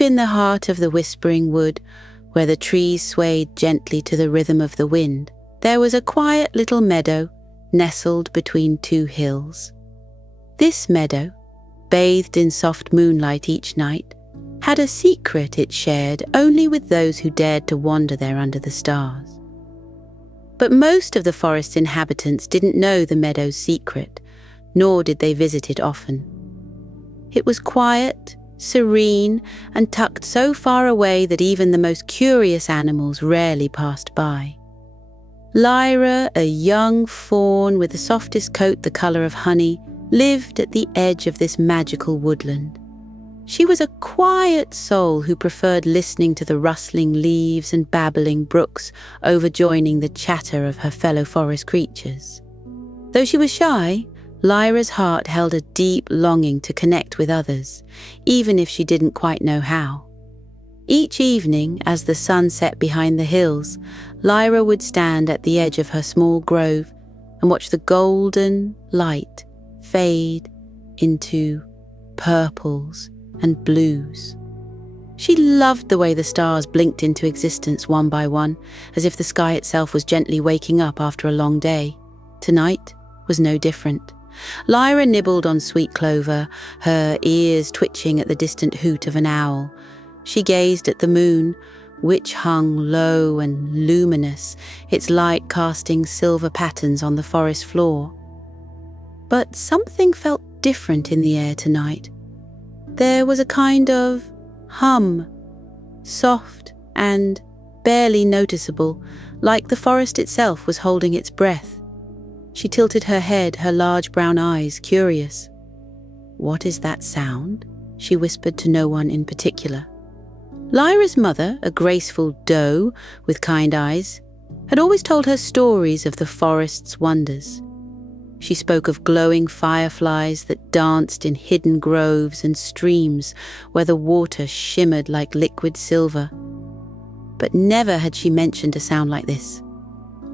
Deep in the heart of the whispering wood, where the trees swayed gently to the rhythm of the wind, there was a quiet little meadow nestled between two hills. This meadow, bathed in soft moonlight each night, had a secret it shared only with those who dared to wander there under the stars. But most of the forest's inhabitants didn't know the meadow's secret, nor did they visit it often. It was quiet, serene, and tucked so far away that even the most curious animals rarely passed by. Lyra, a young fawn with the softest coat the colour of honey, lived at the edge of this magical woodland. She was a quiet soul who preferred listening to the rustling leaves and babbling brooks over joining the chatter of her fellow forest creatures. Though she was shy, Lyra's heart held a deep longing to connect with others, even if she didn't quite know how. Each evening, as the sun set behind the hills, Lyra would stand at the edge of her small grove and watch the golden light fade into purples and blues. She loved the way the stars blinked into existence one by one, as if the sky itself was gently waking up after a long day. Tonight was no different. Lyra nibbled on sweet clover, her ears twitching at the distant hoot of an owl. She gazed at the moon, which hung low and luminous, its light casting silver patterns on the forest floor. But something felt different in the air tonight. There was a kind of hum, soft and barely noticeable, like the forest itself was holding its breath. She tilted her head, her large brown eyes curious. "What is that sound?" she whispered to no one in particular. Lyra's mother, a graceful doe with kind eyes, had always told her stories of the forest's wonders. She spoke of glowing fireflies that danced in hidden groves and streams where the water shimmered like liquid silver. But never had she mentioned a sound like this.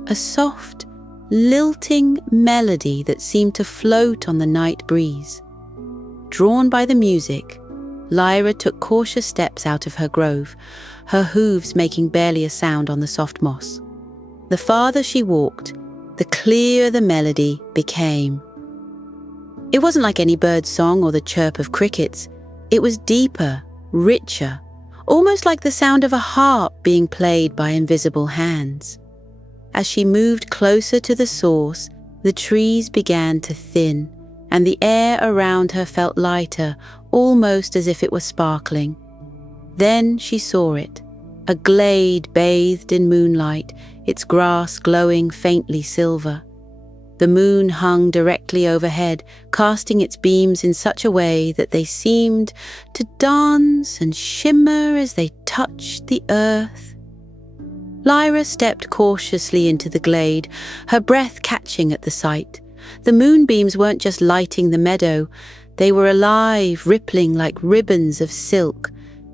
A soft, lilting melody that seemed to float on the night breeze. Drawn by the music, Lyra took cautious steps out of her grove, her hooves making barely a sound on the soft moss. The farther she walked, the clearer the melody became. It wasn't like any bird's song or the chirp of crickets. It was deeper, richer, almost like the sound of a harp being played by invisible hands. As she moved closer to the source, the trees began to thin, and the air around her felt lighter, almost as if it were sparkling. Then she saw it, a glade bathed in moonlight, its grass glowing faintly silver. The moon hung directly overhead, casting its beams in such a way that they seemed to dance and shimmer as they touched the earth. Lyra stepped cautiously into the glade, her breath catching at the sight. The moonbeams weren't just lighting the meadow, they were alive, rippling like ribbons of silk.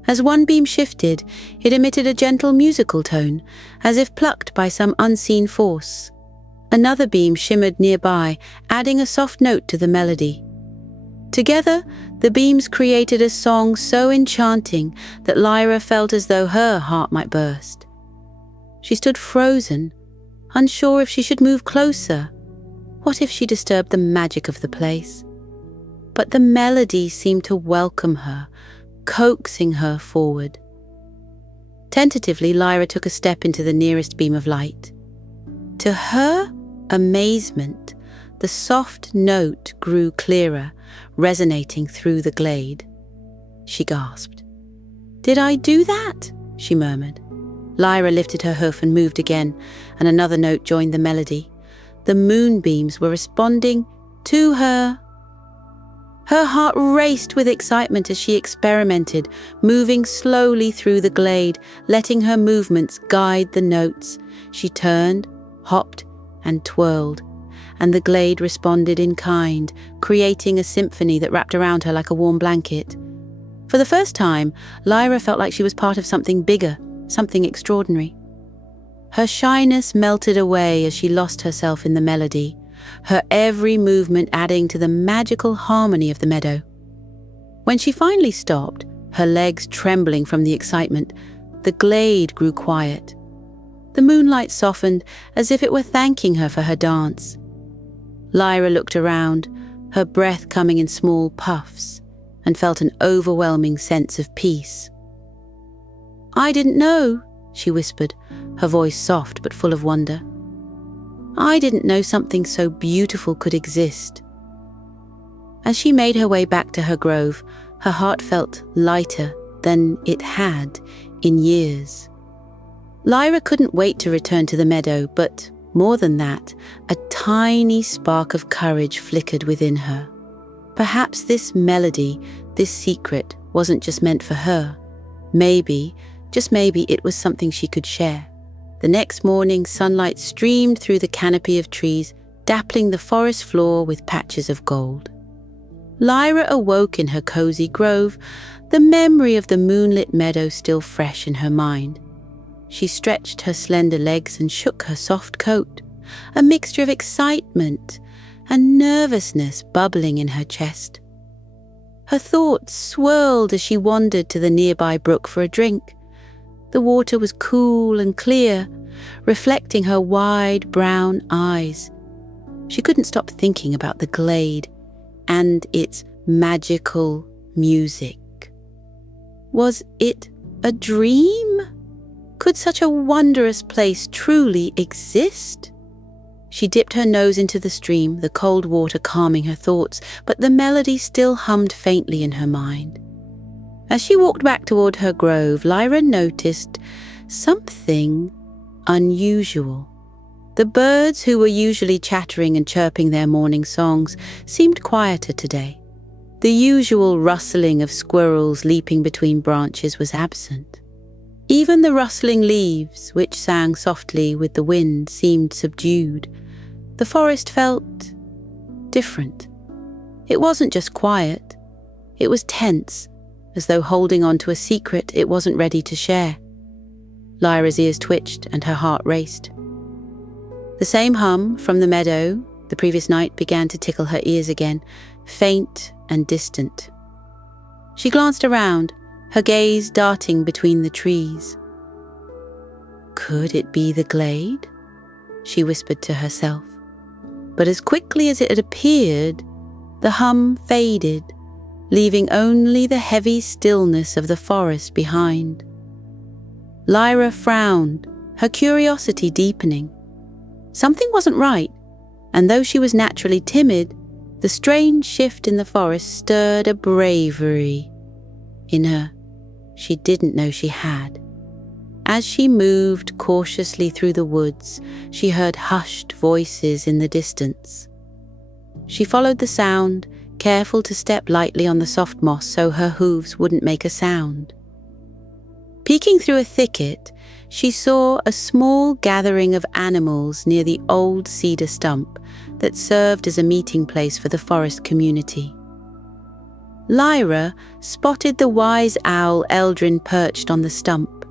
As one beam shifted, it emitted a gentle musical tone, as if plucked by some unseen force. Another beam shimmered nearby, adding a soft note to the melody. Together, the beams created a song so enchanting that Lyra felt as though her heart might burst. She stood frozen, unsure if she should move closer. What if she disturbed the magic of the place? But the melody seemed to welcome her, coaxing her forward. Tentatively, Lyra took a step into the nearest beam of light. To her amazement, the soft note grew clearer, resonating through the glade. She gasped. "Did I do that?" she murmured. Lyra lifted her hoof and moved again, and another note joined the melody. The moonbeams were responding to her. Her heart raced with excitement as she experimented, moving slowly through the glade, letting her movements guide the notes. She turned, hopped, and twirled, and the glade responded in kind, creating a symphony that wrapped around her like a warm blanket. For the first time, Lyra felt like she was part of something bigger, something extraordinary. Her shyness melted away as she lost herself in the melody, her every movement adding to the magical harmony of the meadow. When she finally stopped, her legs trembling from the excitement. The glade grew quiet. The moonlight softened as if it were thanking her for her dance. Lyra looked around, her breath coming in small puffs, and felt an overwhelming sense of peace. "I didn't know," she whispered, her voice soft but full of wonder. "I didn't know something so beautiful could exist." As she made her way back to her grove, her heart felt lighter than it had in years. Lyra couldn't wait to return to the meadow, but more than that, a tiny spark of courage flickered within her. Perhaps this melody, this secret, wasn't just meant for her. Maybe, just maybe, it was something she could share. The next morning, sunlight streamed through the canopy of trees, dappling the forest floor with patches of gold. Lyra awoke in her cozy grove, the memory of the moonlit meadow still fresh in her mind. She stretched her slender legs and shook her soft coat, a mixture of excitement and nervousness bubbling in her chest. Her thoughts swirled as she wandered to the nearby brook for a drink. The water was cool and clear, reflecting her wide brown eyes. She couldn't stop thinking about the glade and its magical music. Was it a dream? Could such a wondrous place truly exist? She dipped her nose into the stream, the cold water calming her thoughts, but the melody still hummed faintly in her mind. As she walked back toward her grove, Lyra noticed something unusual. The birds, who were usually chattering and chirping their morning songs, seemed quieter today. The usual rustling of squirrels leaping between branches was absent. Even the rustling leaves, which sang softly with the wind, seemed subdued. The forest felt different. It wasn't just quiet. It was tense, as though holding on to a secret it wasn't ready to share. Lyra's ears twitched and her heart raced. The same hum from the meadow the previous night began to tickle her ears again, faint and distant. She glanced around, her gaze darting between the trees. Could it be the glade? She whispered to herself. But as quickly as it had appeared, the hum faded, leaving only the heavy stillness of the forest behind. Lyra frowned, her curiosity deepening. Something wasn't right, and though she was naturally timid, the strange shift in the forest stirred a bravery in her she didn't know she had. As she moved cautiously through the woods, she heard hushed voices in the distance. She followed the sound, careful to step lightly on the soft moss so her hooves wouldn't make a sound. Peeking through a thicket, she saw a small gathering of animals near the old cedar stump that served as a meeting place for the forest community. Lyra spotted the wise owl Eldrin perched on the stump,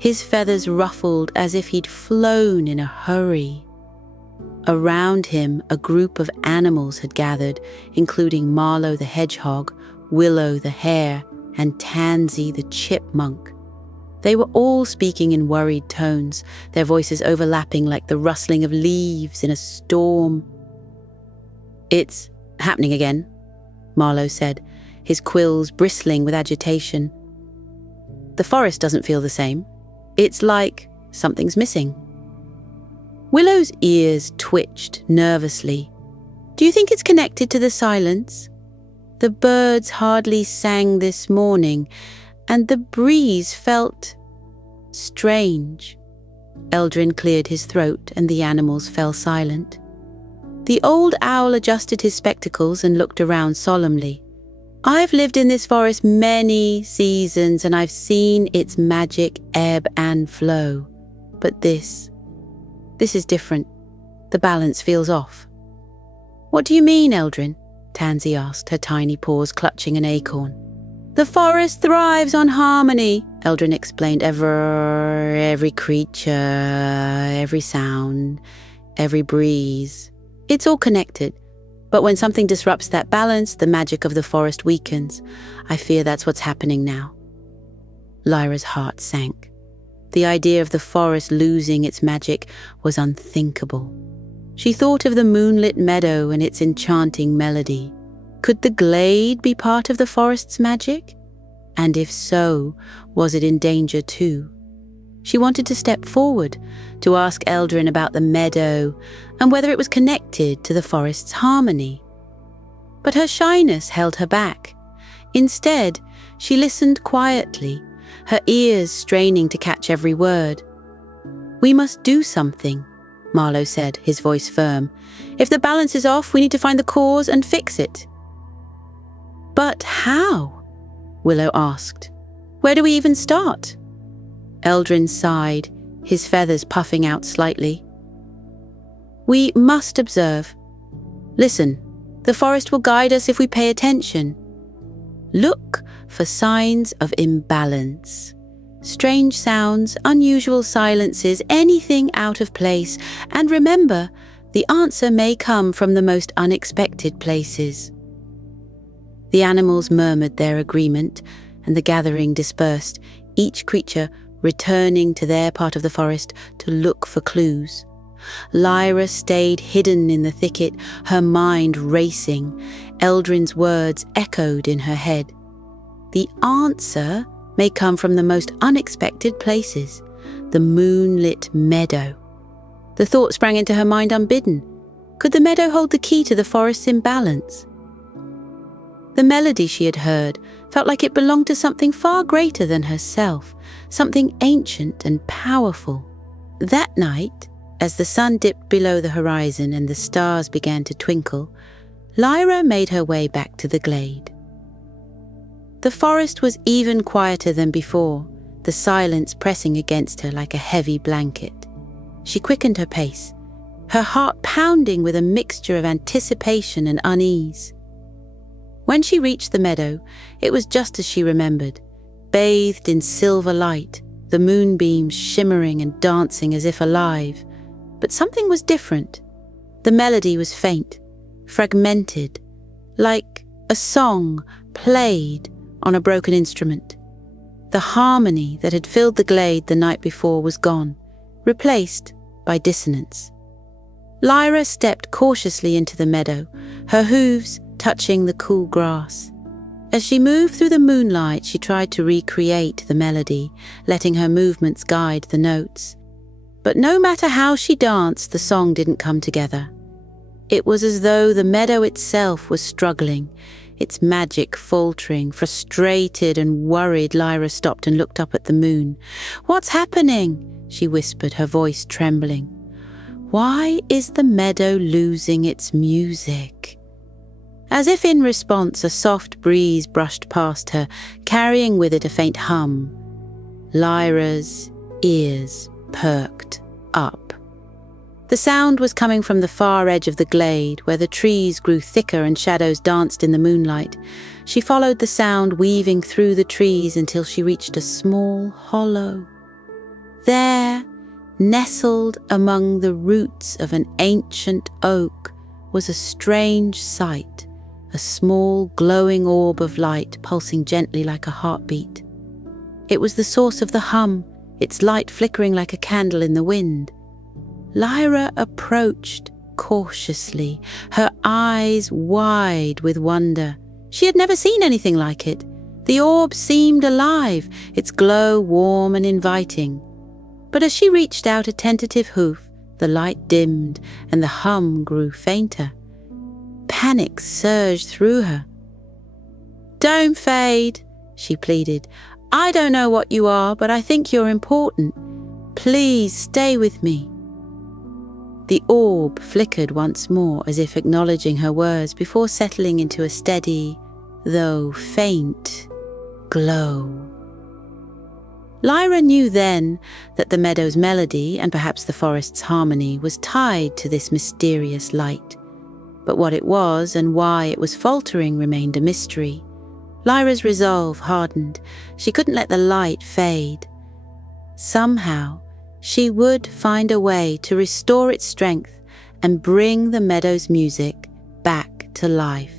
his feathers ruffled as if he'd flown in a hurry. Around him, a group of animals had gathered, including Marlowe the hedgehog, Willow the hare, and Tansy the chipmunk. They were all speaking in worried tones, their voices overlapping like the rustling of leaves in a storm. "It's happening again," Marlowe said, his quills bristling with agitation. "The forest doesn't feel the same. It's like something's missing." Willow's ears twitched nervously. "Do you think it's connected to the silence? The birds hardly sang this morning, and the breeze felt strange." Eldrin cleared his throat, and the animals fell silent. The old owl adjusted his spectacles and looked around solemnly. "I've lived in this forest many seasons, and I've seen its magic ebb and flow. But this is different. The balance feels off." "What do you mean, Eldrin?" Tansy asked, her tiny paws clutching an acorn. "The forest thrives on harmony," Eldrin explained. Every creature, every sound, every breeze. It's all connected. But when something disrupts that balance, the magic of the forest weakens. I fear that's what's happening now. Lyra's heart sank. The idea of the forest losing its magic was unthinkable. She thought of the moonlit meadow and its enchanting melody. Could the glade be part of the forest's magic? And if so, was it in danger too? She wanted to step forward, to ask Eldrin about the meadow and whether it was connected to the forest's harmony. But her shyness held her back. Instead, she listened quietly, her ears straining to catch every word. "We must do something," Marlowe said, his voice firm. "If the balance is off, we need to find the cause and fix it." "But how?" Willow asked. "Where do we even start?" Eldrin sighed, his feathers puffing out slightly. "We must observe. Listen, the forest will guide us if we pay attention. Look for signs of imbalance. Strange sounds, unusual silences, anything out of place. And remember, the answer may come from the most unexpected places." The animals murmured their agreement, and the gathering dispersed, each creature returning to their part of the forest to look for clues. Lyra stayed hidden in the thicket, her mind racing. Eldrin's words echoed in her head. The answer may come from the most unexpected places, the moonlit meadow. The thought sprang into her mind unbidden. Could the meadow hold the key to the forest's imbalance? The melody she had heard felt like it belonged to something far greater than herself, something ancient and powerful. That night, as the sun dipped below the horizon and the stars began to twinkle, Lyra made her way back to the glade. The forest was even quieter than before, the silence pressing against her like a heavy blanket. She quickened her pace, her heart pounding with a mixture of anticipation and unease. When she reached the meadow, it was just as she remembered, bathed in silver light, the moonbeams shimmering and dancing as if alive. But something was different. The melody was faint, fragmented, like a song played on a broken instrument. The harmony that had filled the glade the night before was gone, replaced by dissonance. Lyra stepped cautiously into the meadow, her hooves touching the cool grass. As she moved through the moonlight, she tried to recreate the melody, letting her movements guide the notes. But no matter how she danced, the song didn't come together. It was as though the meadow itself was struggling, its magic faltering. Frustrated and worried, Lyra stopped and looked up at the moon. "What's happening?" she whispered, her voice trembling. "Why is the meadow losing its music?" As if in response, a soft breeze brushed past her, carrying with it a faint hum. Lyra's ears perked up. The sound was coming from the far edge of the glade, where the trees grew thicker and shadows danced in the moonlight. She followed the sound, weaving through the trees until she reached a small hollow. There, nestled among the roots of an ancient oak, was a strange sight, a small glowing orb of light pulsing gently like a heartbeat. It was the source of the hum, its light flickering like a candle in the wind. Lyra approached cautiously, her eyes wide with wonder. She had never seen anything like it. The orb seemed alive, its glow warm and inviting. But as she reached out a tentative hoof, the light dimmed and the hum grew fainter. Panic surged through her. "Don't fade," she pleaded. "I don't know what you are, but I think you're important. Please stay with me." The orb flickered once more, as if acknowledging her words, before settling into a steady, though faint, glow. Lyra knew then that the meadow's melody, and perhaps the forest's harmony, was tied to this mysterious light. But what it was and why it was faltering remained a mystery. Lyra's resolve hardened. She couldn't let the light fade. Somehow, she would find a way to restore its strength and bring the meadow's music back to life.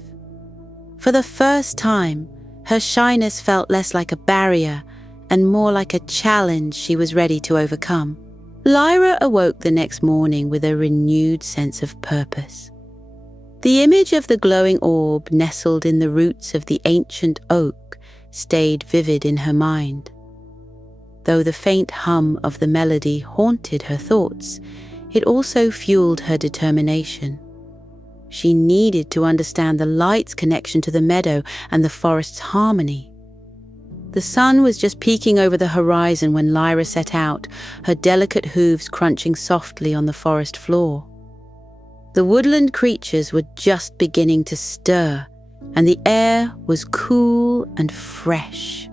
For the first time, her shyness felt less like a barrier and more like a challenge she was ready to overcome. Lyra awoke the next morning with a renewed sense of purpose. The image of the glowing orb nestled in the roots of the ancient oak stayed vivid in her mind. Though the faint hum of the melody haunted her thoughts, it also fueled her determination. She needed to understand the light's connection to the meadow and the forest's harmony. The sun was just peeking over the horizon when Lyra set out, her delicate hooves crunching softly on the forest floor. The woodland creatures were just beginning to stir, and the air was cool and fresh.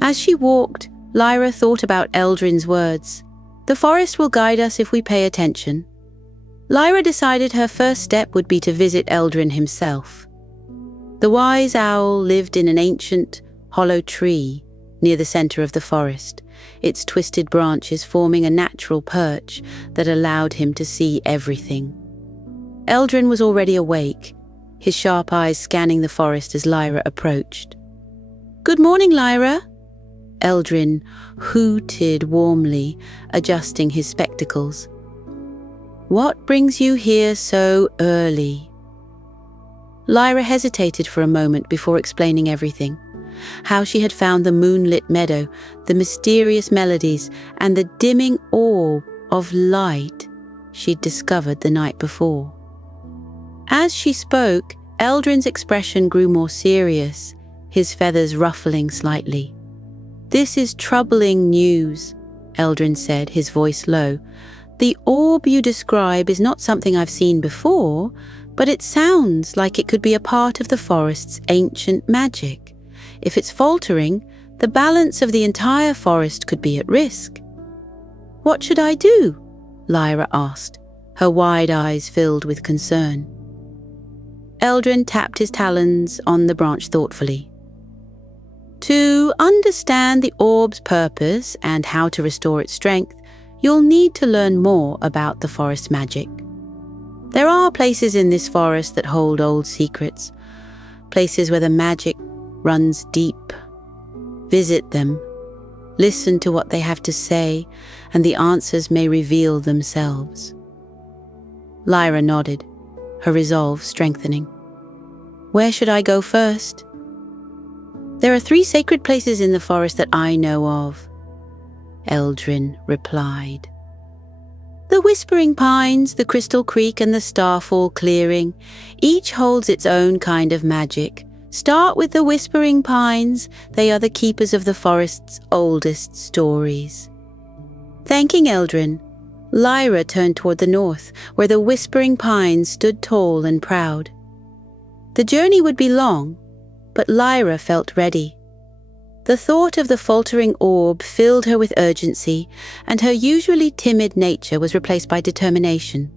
As she walked, Lyra thought about Eldrin's words. "The forest will guide us if we pay attention." Lyra decided her first step would be to visit Eldrin himself. The wise owl lived in an ancient, hollow tree near the center of the forest, its twisted branches forming a natural perch that allowed him to see everything. Eldrin was already awake, his sharp eyes scanning the forest as Lyra approached. "Good morning, Lyra," Eldrin hooted warmly, adjusting his spectacles. "What brings you here so early?" Lyra hesitated for a moment before explaining everything. How she had found the moonlit meadow, the mysterious melodies, and the dimming orb of light she'd discovered the night before. As she spoke, Eldrin's expression grew more serious, his feathers ruffling slightly. "This is troubling news," Eldrin said, his voice low. "The orb you describe is not something I've seen before, but it sounds like it could be a part of the forest's ancient magic. If it's faltering, the balance of the entire forest could be at risk." "What should I do?" Lyra asked, her wide eyes filled with concern. Eldrin tapped his talons on the branch thoughtfully. "To understand the orb's purpose and how to restore its strength, you'll need to learn more about the forest magic. There are places in this forest that hold old secrets, places where the magic runs deep. Visit them, listen to what they have to say, and the answers may reveal themselves." Lyra nodded, her resolve strengthening. "Where should I go first?" "There are 3 sacred places in the forest that I know of," Eldrin replied. "The Whispering Pines, the Crystal Creek, and the Starfall Clearing. Each holds its own kind of magic. Start with the Whispering Pines. They are the keepers of the forest's oldest stories." Thanking Eldrin, Lyra turned toward the north, where the Whispering Pines stood tall and proud. The journey would be long, but Lyra felt ready. The thought of the faltering orb filled her with urgency, and her usually timid nature was replaced by determination.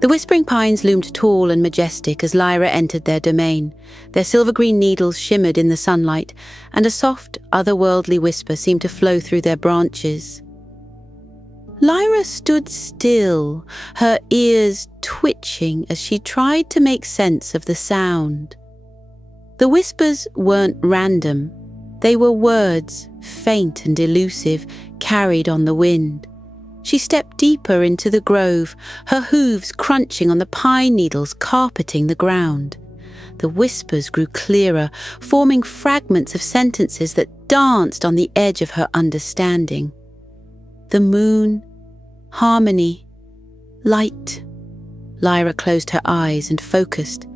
The Whispering Pines loomed tall and majestic as Lyra entered their domain. Their silver-green needles shimmered in the sunlight, and a soft, otherworldly whisper seemed to flow through their branches. Lyra stood still, her ears twitching as she tried to make sense of the sound. The whispers weren't random. They were words, faint and elusive, carried on the wind. She stepped deeper into the grove, her hooves crunching on the pine needles carpeting the ground. The whispers grew clearer, forming fragments of sentences that danced on the edge of her understanding. The moon, harmony, light. Lyra closed her eyes and focused,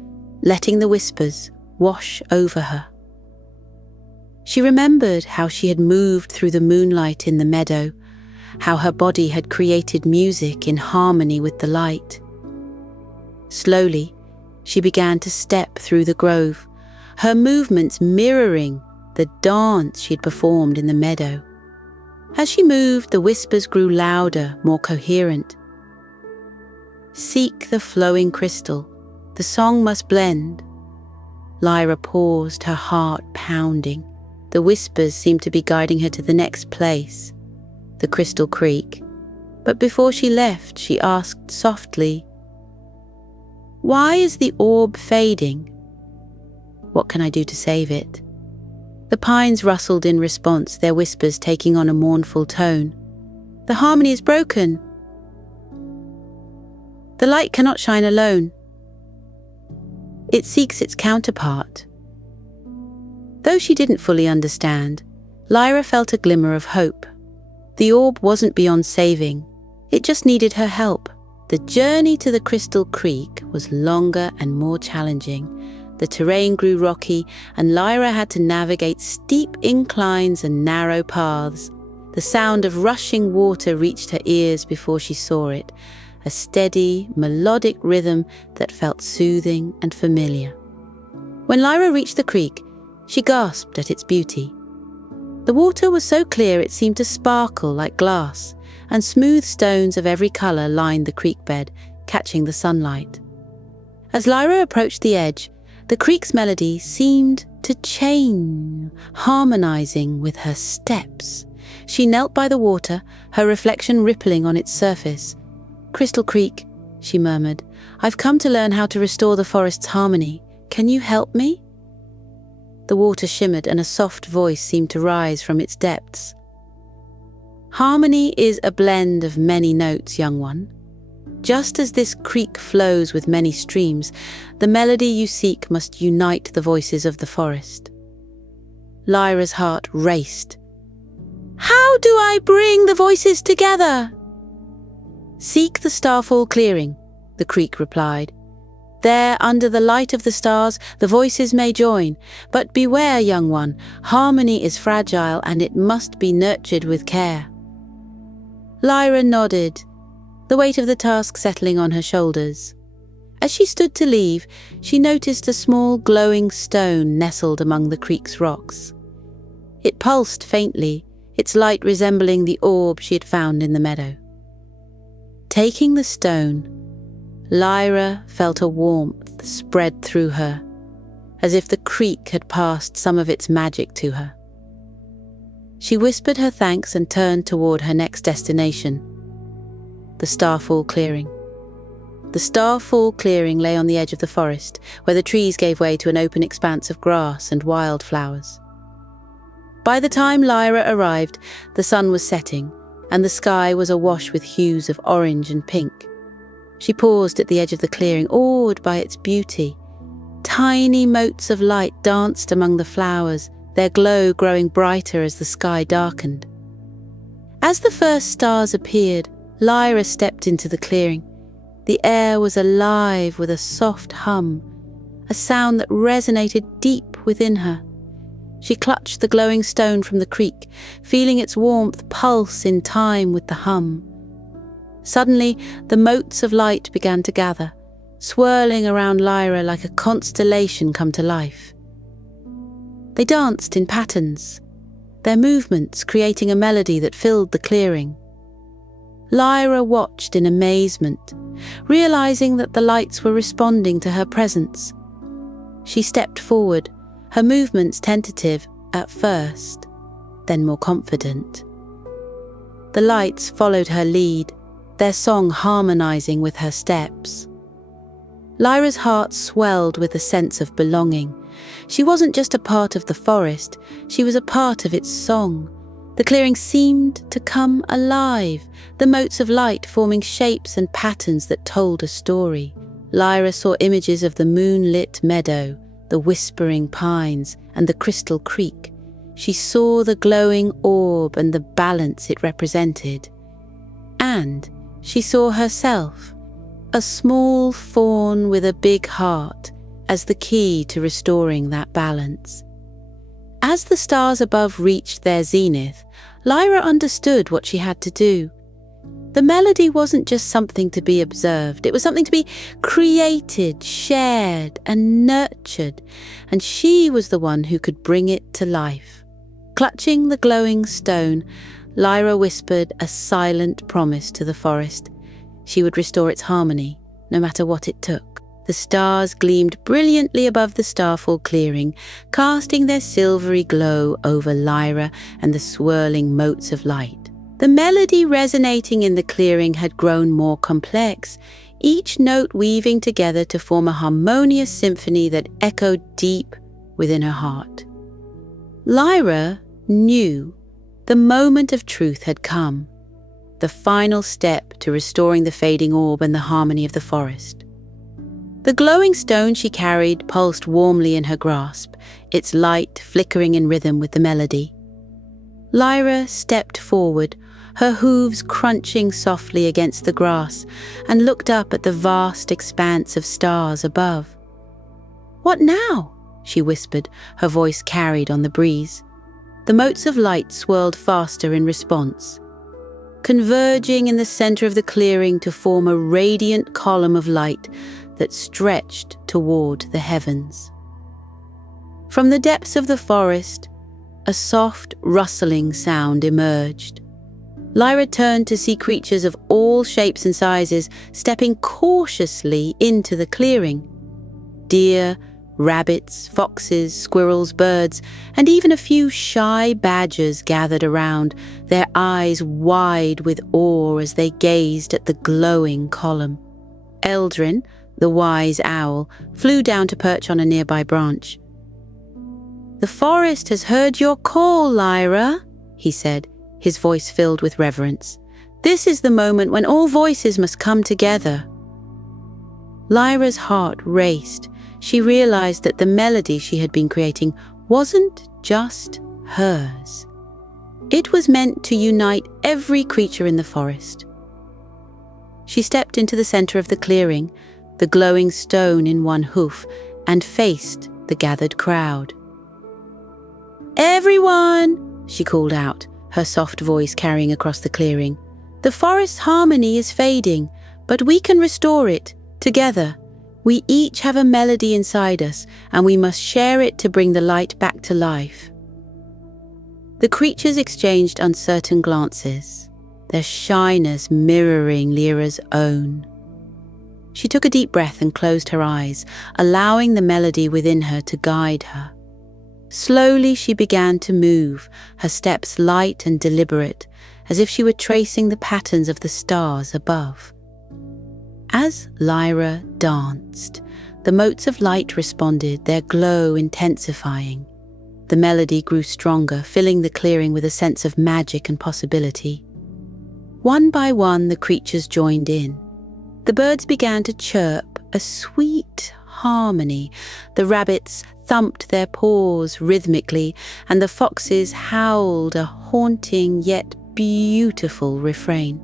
letting the whispers wash over her. She remembered how she had moved through the moonlight in the meadow, how her body had created music in harmony with the light. Slowly, she began to step through the grove, her movements mirroring the dance she'd performed in the meadow. As she moved, the whispers grew louder, more coherent. "Seek the flowing crystal. The song must blend." Lyra paused, her heart pounding. The whispers seemed to be guiding her to the next place, the Crystal Creek. But before she left, she asked softly, "Why is the orb fading? What can I do to save it?" The pines rustled in response, their whispers taking on a mournful tone. "The harmony is broken. The light cannot shine alone. It seeks its counterpart." Though she didn't fully understand, Lyra felt a glimmer of hope. The orb wasn't beyond saving. It just needed her help. The journey to the Crystal Creek was longer and more challenging. The terrain grew rocky, and Lyra had to navigate steep inclines and narrow paths. The sound of rushing water reached her ears before she saw it, a steady, melodic rhythm that felt soothing and familiar. When Lyra reached the creek, she gasped at its beauty. The water was so clear it seemed to sparkle like glass, and smooth stones of every colour lined the creek bed, catching the sunlight. As Lyra approached the edge, the creek's melody seemed to change, harmonising with her steps. She knelt by the water, her reflection rippling on its surface. "Crystal Creek," she murmured, "I've come to learn how to restore the forest's harmony. Can you help me?" The water shimmered and a soft voice seemed to rise from its depths. "Harmony is a blend of many notes, young one. Just as this creek flows with many streams, the melody you seek must unite the voices of the forest." Lyra's heart raced. "How do I bring the voices together?" "Seek the Starfall clearing," the creek replied. "There, under the light of the stars, the voices may join. But beware, young one, harmony is fragile and it must be nurtured with care." Lyra nodded, the weight of the task settling on her shoulders. As she stood to leave, she noticed a small glowing stone nestled among the creek's rocks. It pulsed faintly, its light resembling the orb she had found in the meadow. Taking the stone, Lyra felt a warmth spread through her, as if the creek had passed some of its magic to her. She whispered her thanks and turned toward her next destination, the Starfall clearing. The Starfall clearing lay on the edge of the forest, where the trees gave way to an open expanse of grass and wildflowers. By the time Lyra arrived, the sun was setting, and the sky was awash with hues of orange and pink. She paused at the edge of the clearing, awed by its beauty. Tiny motes of light danced among the flowers, their glow growing brighter as the sky darkened. As the first stars appeared, Lyra stepped into the clearing. The air was alive with a soft hum, a sound that resonated deep within her. She clutched the glowing stone from the creek, feeling its warmth pulse in time with the hum. Suddenly, the motes of light began to gather, swirling around Lyra like a constellation come to life. They danced in patterns, their movements creating a melody that filled the clearing. Lyra watched in amazement, realizing that the lights were responding to her presence. She stepped forward, her movements tentative at first, then more confident. The lights followed her lead, their song harmonizing with her steps. Lyra's heart swelled with a sense of belonging. She wasn't just a part of the forest, she was a part of its song. The clearing seemed to come alive, the motes of light forming shapes and patterns that told a story. Lyra saw images of the moonlit meadow, the whispering pines, and the crystal creek. She saw the glowing orb and the balance it represented. And she saw herself, a small fawn with a big heart, as the key to restoring that balance. As the stars above reached their zenith, Lyra understood what she had to do. The melody wasn't just something to be observed, it was something to be created, shared, and nurtured, and she was the one who could bring it to life. Clutching the glowing stone, Lyra whispered a silent promise to the forest. She would restore its harmony, no matter what it took. The stars gleamed brilliantly above the Starfall clearing, casting their silvery glow over Lyra and the swirling motes of light. The melody resonating in the clearing had grown more complex, each note weaving together to form a harmonious symphony that echoed deep within her heart. Lyra knew the moment of truth had come, the final step to restoring the fading orb and the harmony of the forest. The glowing stone she carried pulsed warmly in her grasp, its light flickering in rhythm with the melody. Lyra stepped forward, her hooves crunching softly against the grass, and looked up at the vast expanse of stars above. "What now?" she whispered, her voice carried on the breeze. The motes of light swirled faster in response, converging in the center of the clearing to form a radiant column of light that stretched toward the heavens. From the depths of the forest, a soft rustling sound emerged. Lyra turned to see creatures of all shapes and sizes stepping cautiously into the clearing. Deer, rabbits, foxes, squirrels, birds, and even a few shy badgers gathered around, their eyes wide with awe as they gazed at the glowing column. Eldrin, the wise owl, flew down to perch on a nearby branch. "The forest has heard your call, Lyra," he said, his voice filled with reverence. "This is the moment when all voices must come together." Lyra's heart raced. She realized that the melody she had been creating wasn't just hers. It was meant to unite every creature in the forest. She stepped into the center of the clearing, the glowing stone in one hoof, and faced the gathered crowd. "Everyone," she called out, her soft voice carrying across the clearing. "The forest's harmony is fading, but we can restore it, together. We each have a melody inside us, and we must share it to bring the light back to life." The creatures exchanged uncertain glances, their shyness mirroring Lyra's own. She took a deep breath and closed her eyes, allowing the melody within her to guide her. Slowly she began to move, her steps light and deliberate, as if she were tracing the patterns of the stars above. As Lyra danced, the motes of light responded, their glow intensifying. The melody grew stronger, filling the clearing with a sense of magic and possibility. One by one, the creatures joined in. The birds began to chirp, a sweet harmony. The rabbits thumped their paws rhythmically, and the foxes howled a haunting yet beautiful refrain.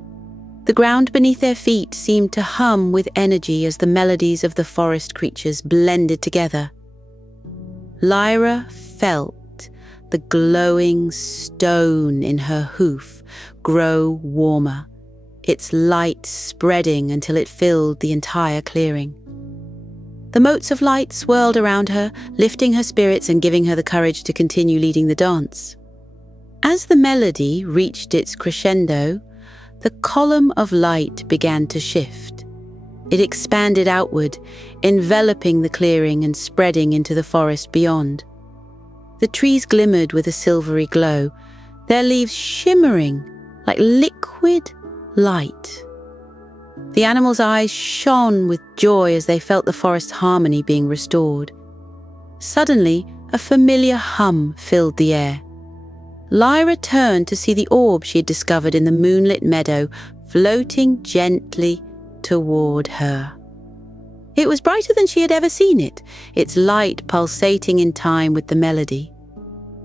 The ground beneath their feet seemed to hum with energy as the melodies of the forest creatures blended together. Lyra felt the glowing stone in her hoof grow warmer, its light spreading until it filled the entire clearing. The motes of light swirled around her, lifting her spirits and giving her the courage to continue leading the dance. As the melody reached its crescendo, the column of light began to shift. It expanded outward, enveloping the clearing and spreading into the forest beyond. The trees glimmered with a silvery glow, their leaves shimmering like liquid light. The animals' eyes shone with joy as they felt the forest's harmony being restored. Suddenly, a familiar hum filled the air. Lyra turned to see the orb she had discovered in the moonlit meadow floating gently toward her. It was brighter than she had ever seen it, its light pulsating in time with the melody.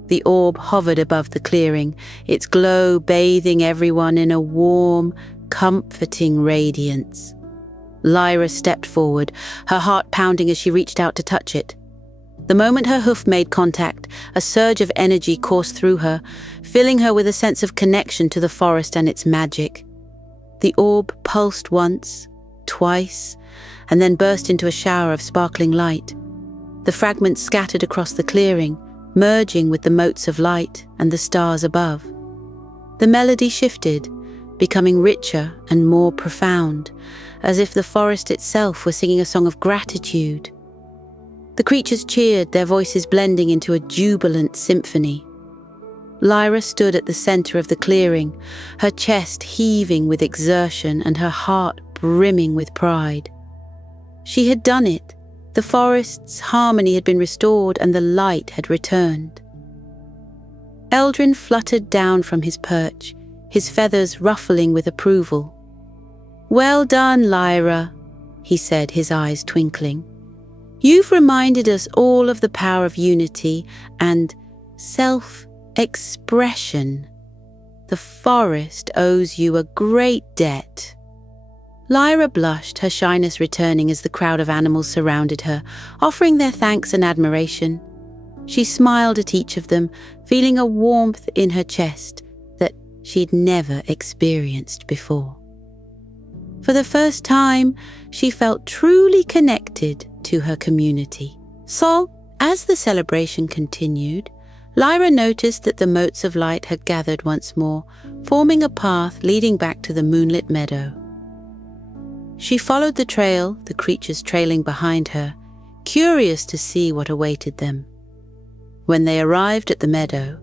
The orb hovered above the clearing, its glow bathing everyone in a warm, comforting radiance. Lyra stepped forward, her heart pounding as she reached out to touch it. The moment her hoof made contact, a surge of energy coursed through her, filling her with a sense of connection to the forest and its magic. The orb pulsed once, twice, and then burst into a shower of sparkling light. The fragments scattered across the clearing, merging with the motes of light and the stars above. The melody shifted, becoming richer and more profound, as if the forest itself were singing a song of gratitude. The creatures cheered, their voices blending into a jubilant symphony. Lyra stood at the center of the clearing, her chest heaving with exertion and her heart brimming with pride. She had done it. The forest's harmony had been restored and the light had returned. Eldrin fluttered down from his perch, his feathers ruffling with approval. "Well done, Lyra," he said, his eyes twinkling. "You've reminded us all of the power of unity and self-expression. The forest owes you a great debt." Lyra blushed, her shyness returning as the crowd of animals surrounded her, offering their thanks and admiration. She smiled at each of them, feeling a warmth in her chest that she'd never experienced before. For the first time, she felt truly connected to her community. So, as the celebration continued, Lyra noticed that the motes of light had gathered once more, forming a path leading back to the moonlit meadow. She followed the trail, the creatures trailing behind her, curious to see what awaited them. When they arrived at the meadow,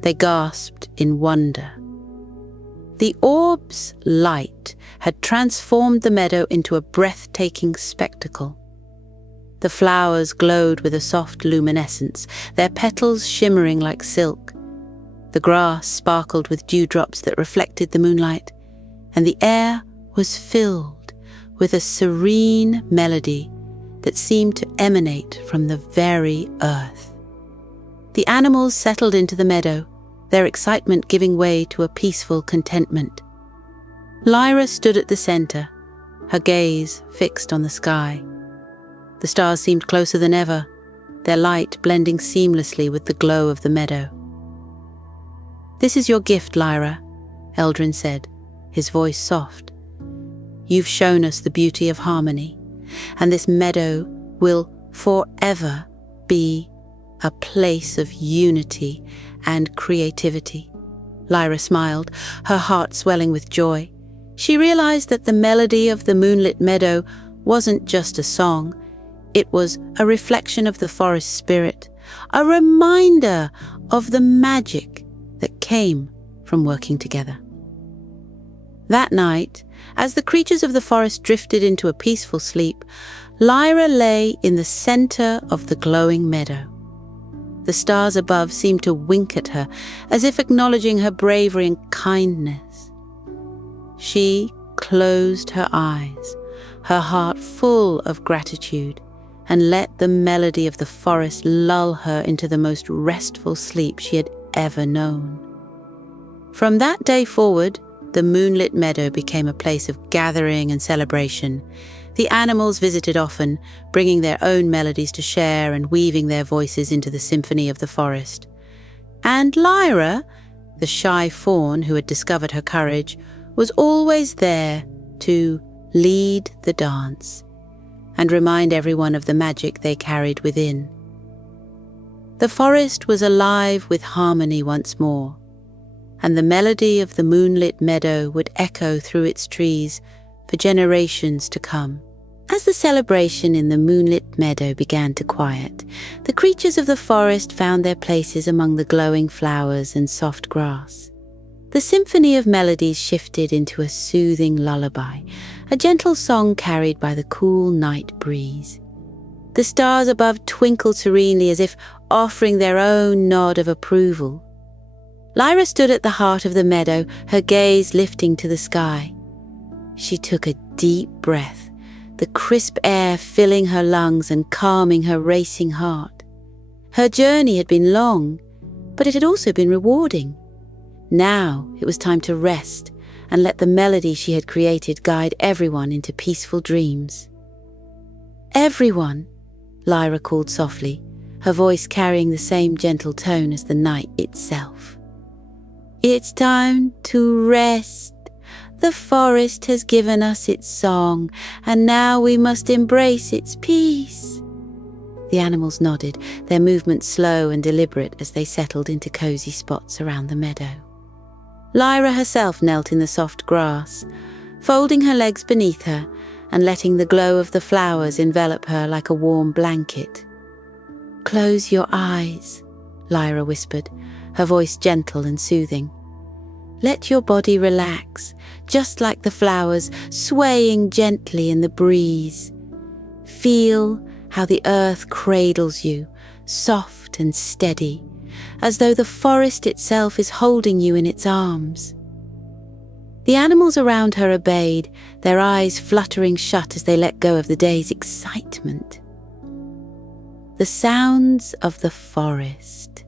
they gasped in wonder. The orb's light had transformed the meadow into a breathtaking spectacle. The flowers glowed with a soft luminescence, their petals shimmering like silk. The grass sparkled with dewdrops that reflected the moonlight, and the air was filled with a serene melody that seemed to emanate from the very earth. The animals settled into the meadow, their excitement giving way to a peaceful contentment. Lyra stood at the center, her gaze fixed on the sky. The stars seemed closer than ever, their light blending seamlessly with the glow of the meadow. "This is your gift, Lyra," Eldrin said, his voice soft. "You've shown us the beauty of harmony, and this meadow will forever be a place of unity and creativity." Lyra smiled, her heart swelling with joy. She realized that the melody of the moonlit meadow wasn't just a song. It was a reflection of the forest spirit, a reminder of the magic that came from working together. That night, as the creatures of the forest drifted into a peaceful sleep, Lyra lay in the center of the glowing meadow. The stars above seemed to wink at her, as if acknowledging her bravery and kindness. She closed her eyes, her heart full of gratitude, and let the melody of the forest lull her into the most restful sleep she had ever known. From that day forward, the moonlit meadow became a place of gathering and celebration. The animals visited often, bringing their own melodies to share and weaving their voices into the symphony of the forest. And Lyra, the shy fawn who had discovered her courage, was always there to lead the dance and remind everyone of the magic they carried within. The forest was alive with harmony once more, and the melody of the moonlit meadow would echo through its trees for generations to come. As the celebration in the moonlit meadow began to quiet, the creatures of the forest found their places among the glowing flowers and soft grass. The symphony of melodies shifted into a soothing lullaby, a gentle song carried by the cool night breeze. The stars above twinkled serenely as if offering their own nod of approval. Lyra stood at the heart of the meadow, her gaze lifting to the sky. She took a deep breath, the crisp air filling her lungs and calming her racing heart. Her journey had been long, but it had also been rewarding. Now it was time to rest and let the melody she had created guide everyone into peaceful dreams. "Everyone," Lyra called softly, her voice carrying the same gentle tone as the night itself. "It's time to rest. The forest has given us its song, and now we must embrace its peace." The animals nodded, their movements slow and deliberate as they settled into cozy spots around the meadow. Lyra herself knelt in the soft grass, folding her legs beneath her and letting the glow of the flowers envelop her like a warm blanket. "Close your eyes," Lyra whispered, her voice gentle and soothing. "Let your body relax, just like the flowers swaying gently in the breeze. Feel how the earth cradles you, soft and steady, as though the forest itself is holding you in its arms. The animals around her obeyed, their eyes fluttering shut as they let go of the day's excitement. The sounds of the forest,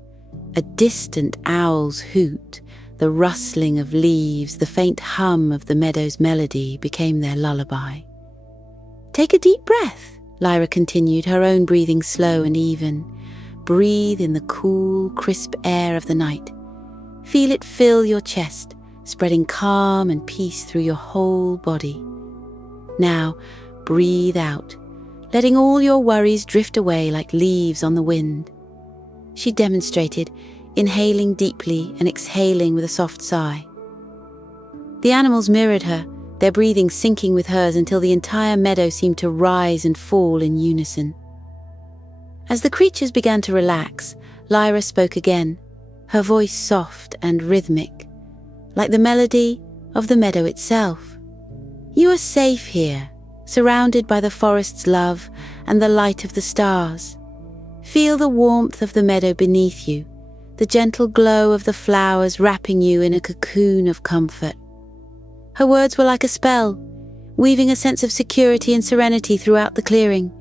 a distant owl's hoot, the rustling of leaves, the faint hum of the meadow's melody became their lullaby. "Take a deep breath," Lyra continued, her own breathing slow and even. "Breathe in the cool, crisp air of the night. Feel it fill your chest, spreading calm and peace through your whole body. Now, breathe out, letting all your worries drift away like leaves on the wind." She demonstrated, inhaling deeply and exhaling with a soft sigh. The animals mirrored her, their breathing syncing with hers until the entire meadow seemed to rise and fall in unison. As the creatures began to relax, Lyra spoke again, her voice soft and rhythmic, like the melody of the meadow itself. "You are safe here, surrounded by the forest's love and the light of the stars. Feel the warmth of the meadow beneath you, the gentle glow of the flowers wrapping you in a cocoon of comfort." Her words were like a spell, weaving a sense of security and serenity throughout the clearing.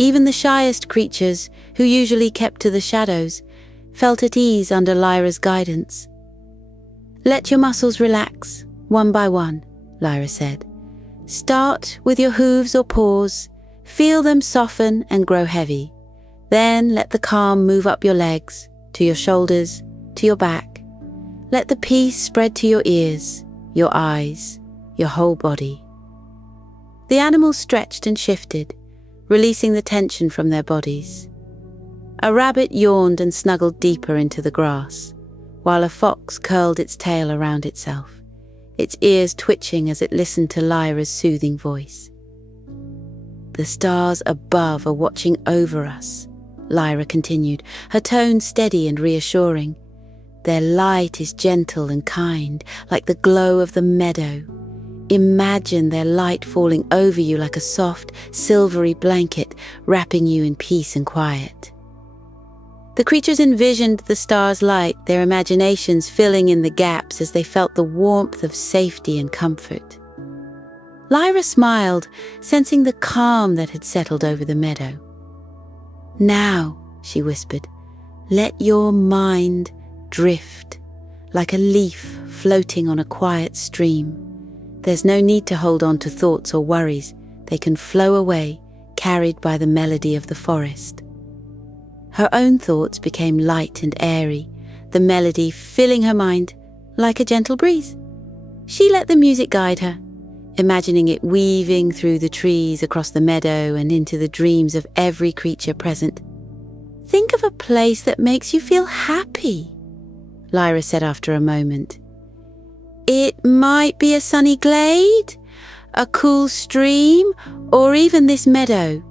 Even the shyest creatures, who usually kept to the shadows, felt at ease under Lyra's guidance. "Let your muscles relax, one by one," Lyra said. "Start with your hooves or paws, feel them soften and grow heavy. Then let the calm move up your legs, to your shoulders, to your back. Let the peace spread to your ears, your eyes, your whole body." The animals stretched and shifted, releasing the tension from their bodies. A rabbit yawned and snuggled deeper into the grass, while a fox curled its tail around itself, its ears twitching as it listened to Lyra's soothing voice. "The stars above are watching over us," Lyra continued, her tone steady and reassuring. "Their light is gentle and kind, like the glow of the meadow. Imagine their light falling over you like a soft, silvery blanket, wrapping you in peace and quiet." The creatures envisioned the stars' light, their imaginations filling in the gaps as they felt the warmth of safety and comfort. Lyra smiled, sensing the calm that had settled over the meadow. "Now," she whispered, "let your mind drift, like a leaf floating on a quiet stream. There's no need to hold on to thoughts or worries. They can flow away, carried by the melody of the forest." Her own thoughts became light and airy, the melody filling her mind like a gentle breeze. She let the music guide her, imagining it weaving through the trees across the meadow and into the dreams of every creature present. "Think of a place that makes you feel happy," Lyra said after a moment. "It might be a sunny glade, a cool stream, or even this meadow.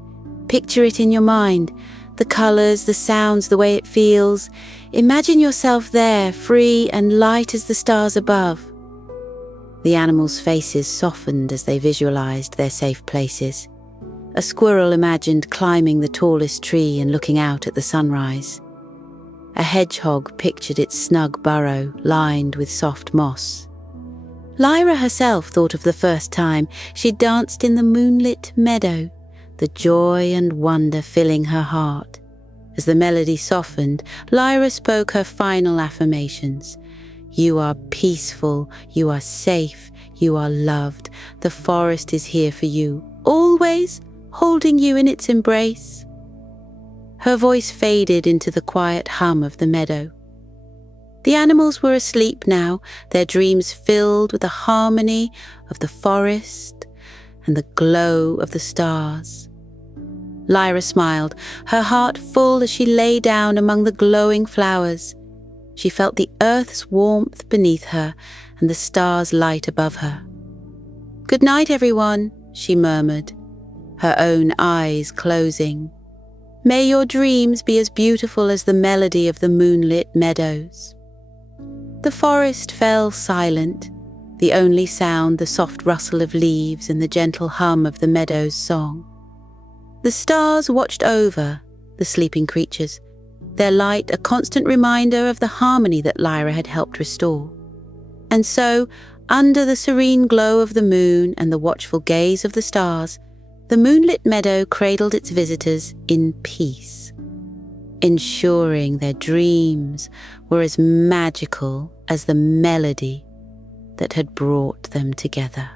Picture it in your mind, the colours, the sounds, the way it feels. Imagine yourself there, free and light as the stars above." The animals' faces softened as they visualized their safe places. A squirrel imagined climbing the tallest tree and looking out at the sunrise. A hedgehog pictured its snug burrow lined with soft moss. Lyra herself thought of the first time she danced in the moonlit meadow, the joy and wonder filling her heart. As the melody softened, Lyra spoke her final affirmations. "You are peaceful, you are safe, you are loved. The forest is here for you, always holding you in its embrace." Her voice faded into the quiet hum of the meadow. The animals were asleep now, their dreams filled with the harmony of the forest and the glow of the stars. Lyra smiled, her heart full as she lay down among the glowing flowers. She felt the earth's warmth beneath her and the stars' light above her. "Good night, everyone," she murmured, her own eyes closing. "May your dreams be as beautiful as the melody of the moonlit meadows." The forest fell silent, the only sound the soft rustle of leaves and the gentle hum of the meadow's song. The stars watched over the sleeping creatures, their light a constant reminder of the harmony that Lyra had helped restore. And so, under the serene glow of the moon and the watchful gaze of the stars, the moonlit meadow cradled its visitors in peace, ensuring their dreams were as magical as the melody that had brought them together.